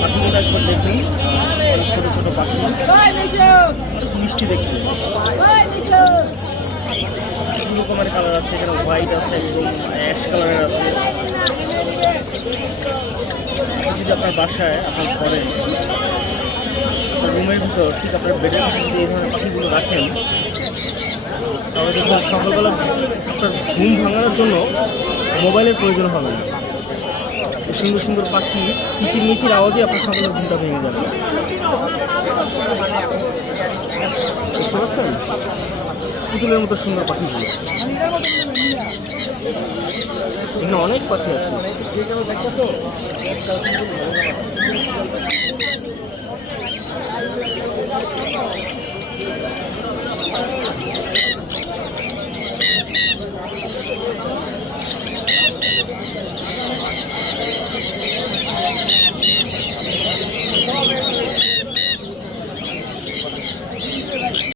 পাখিগুলো একবার দেখুন, অনেক ছোটো ছোটো পাখি, মিষ্টি দেখতে। দু রকমের কালার আছে, এখানে হোয়াইট আছে, একদম অ্যাশ কালারের আছে। যদি আপনার বাসায় আপনার ঘরে আপনার রুমের ভিতর ঠিক আপনার বেডের পাশে যদি এই ধরনের পাখিগুলো রাখেন, তাহলে দেখুন সকালবেলা আপনার ঘুম ভাঙানোর জন্য মোবাইলের প্রয়োজন হবে না। এই সুন্দর সুন্দর পাখি কিচির মিচির আওয়াজে আপনার সকালের ঘুমটা ভেঙে যাবে। বুঝতে পারছেন? পুতুলের মতো সুন্দর পাখিগুলো, এখানে অনেক পাখি আছে।